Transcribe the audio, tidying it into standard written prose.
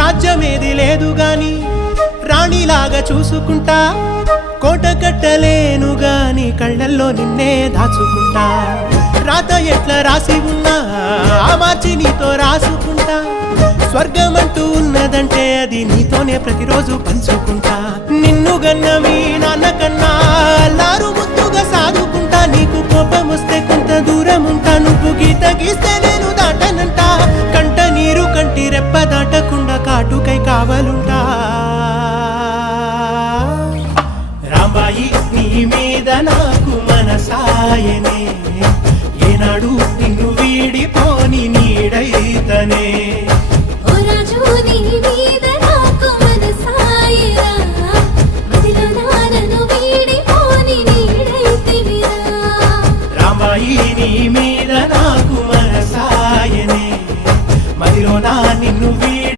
రాజ్యమేది లేదు గాని రాణిలాగా చూసుకుంటా, కోట కట్టలేను గాని కళ్ళల్లో నిన్నే దాచుకుంటా. రాత ఎట్లా రాసి ఉన్నా మార్చి నీతో రాసుకుంటా, స్వర్గమంటూ ఉన్నదంటే అది నీతోనే ప్రతిరోజు పంచుకుంటా. నిన్ను గన్న మీ నాన్న కన్నా అల్లారు ముద్దుగా సాదుకుంటా, నీకు కోపం వస్తే కొంత దూరం ఉంటా, నువ్వు గీత గీస్తే నేను దాటనంట, కంట నీరు కంటి రెప్ప దాటకుండా కాటుకై కావలుంటా. రాంబాయి నీ మీద నాకు మనసాయనే, ఏనాడు నిన్ను వీడిపోని నీడైతనే.